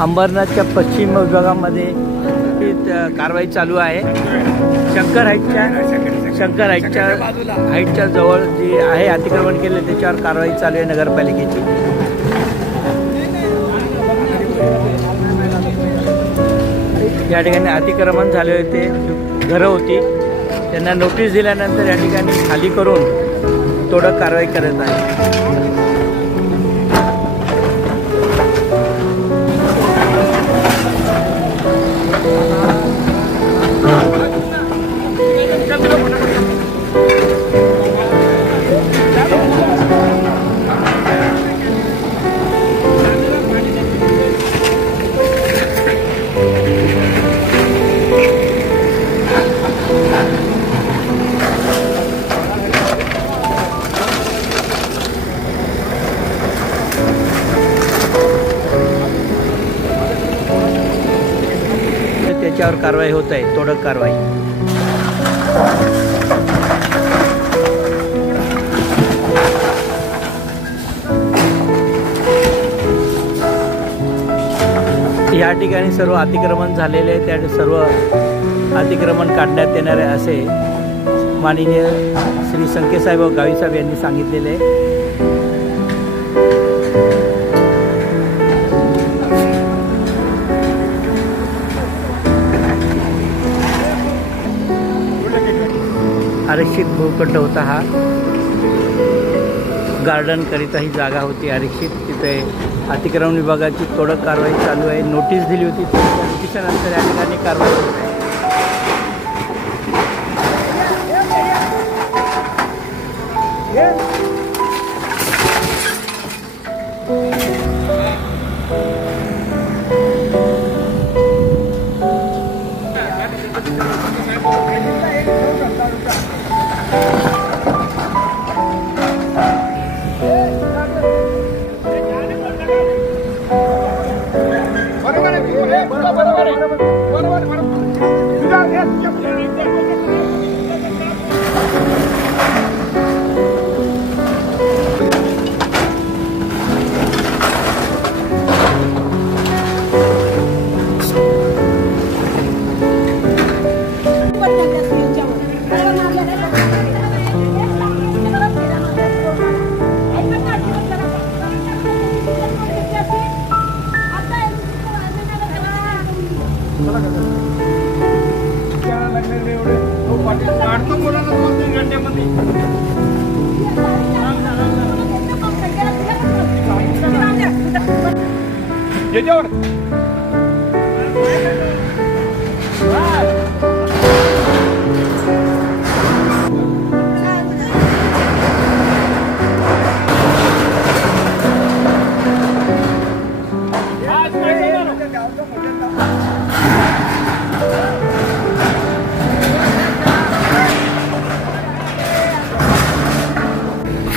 अंबरनाथच्या पश्चिम विभागामध्ये ही कारवाई चालू आहे। शंकर हाईटच्या जवळ जी आहे अतिक्रमण केले त्याच्यावर कारवाई चालू आहे नगरपालिकेची। या ठिकाणी अतिक्रमण झाले होते, घरं होती, त्यांना नोटीस दिल्यानंतर या ठिकाणी खाली करून तोडक कारवाई करत आहे। त्याच्यावर कारवाई होत आहे, तोडक कारवाई। या ठिकाणी सर्व अतिक्रमण झालेले आहे, त्या सर्व अतिक्रमण काढण्यात येणार आहे असे माननीय श्री संकेसाहेब गावीसाहेब यांनी सांगितलेले आहे। आरक्षित भूखंड होता हा, गार्डन करिता ही जागा होती आरक्षित। तिथे अतिक्रमण विभागाची तोडक कारवाई चालू आहे, नोटीस दिली होती, नोटिसानंतर या ठिकाणी कारवाई होत आहे।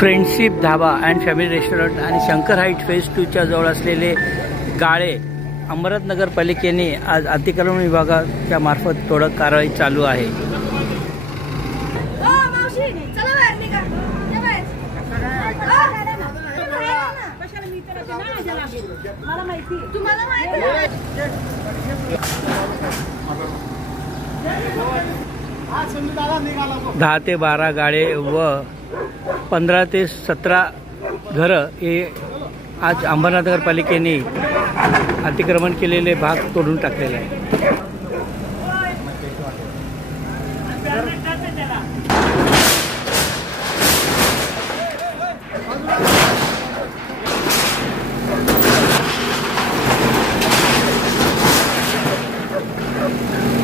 Friendship dhaba and family restaurant आणि शंकर हाईट फेज 2च्या जवळ असलेले गाळे अंबरनाथ नगरपालिकेने आज अतिक्रमण विभागाच्या मार्फत तोडक कारवाई चालू आहे। दहा ते 12 गाळे व 15 ते 17 घरं हे आज अंबरनाथ नगरपालिकेने अतिक्रमण केलेले भाग तोडून टाकलेले आहे।